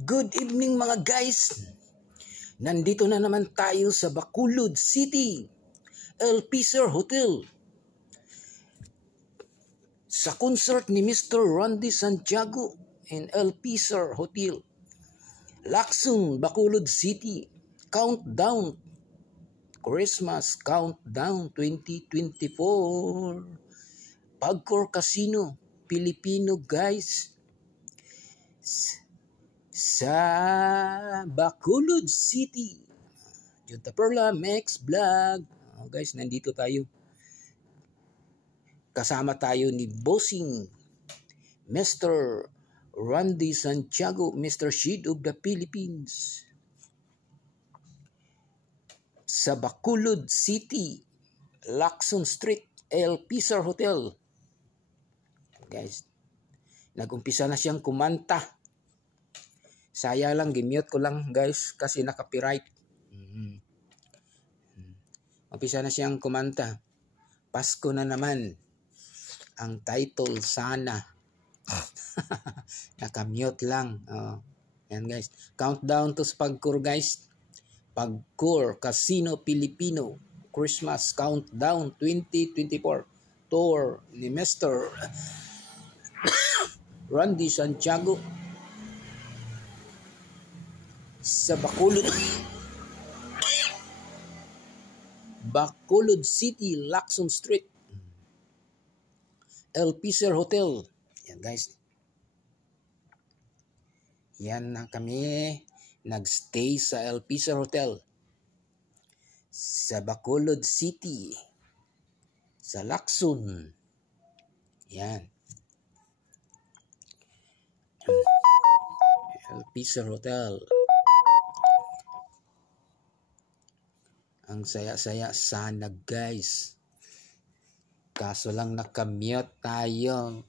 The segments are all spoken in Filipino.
Good evening mga guys! Nandito na naman tayo sa Bacolod City, El Piser Hotel. Sa concert ni Mr. Randy Santiago in El Piser Hotel. Lacson, Bacolod City. Countdown. Christmas Countdown 2024. Pagcor Casino, Filipino guys. Sa Bacolod City. Junta Perla, Max Vlog. Guys, nandito tayo. Kasama tayo ni Bossing, Mr. Randy Santiago, Mr. Shid of the Philippines. Sa Bacolod City, Lacson Street, El Piser Hotel. Guys, nag-umpisa na siyang kumanta. Saya lang, gimute ko lang guys kasi naka-copyright. Umpisa na siyang kumanta. Pasko na naman. Ang title, Sana. Naka-mute lang. Yan guys. Countdown to Pagcor guys. Pagcor Casino Filipino. Christmas Countdown 2024. Tour ni Mr. Randy Santiago. Sa Bacolod City, Lacson Street, El Piser Hotel. Yan guys. Yan na kami nagstay sa El Piser Hotel. Sa Bacolod City. Sa Lacson. Yan. El Piser Hotel. Ang saya-saya sana guys. Kaso lang nakamute tayo.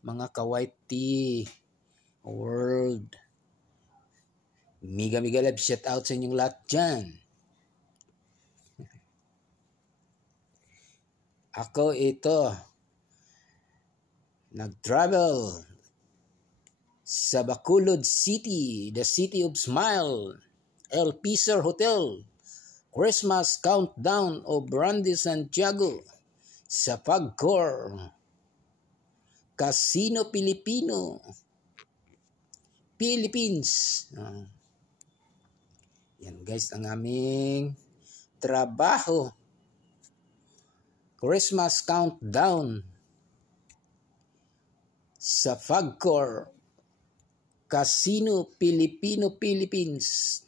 Mga ka-YT world. Miga love shout out sa inyong lahat dyan. Ako ito. Nag-travel sa Bacolod City. The City of Smile. El Piser Hotel. Christmas Countdown of Randy Santiago sa Pagcor Casino Filipino Philippines. Yan guys ang aming trabaho. Christmas Countdown sa Pagcor Casino Filipino Philippines.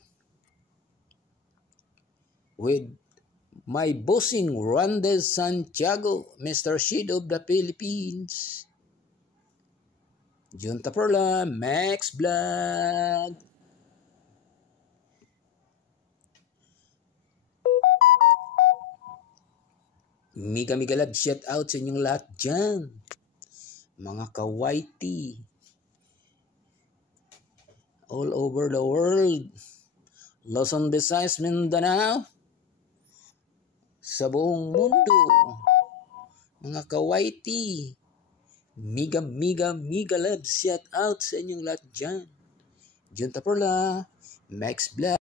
With my bossing Randy Santiago, Mr. Shid of the Philippines. Junta Perla, Max Vlog. Miga love shout out sa inyong lahat dyan. Mga ka-YT. All over the world. Luzon, Visayas, Mindanao. Sa buong mundo, mga ka-YT, miga love shout out sa inyong lahat dyan. Junta Perla, Max Vlog.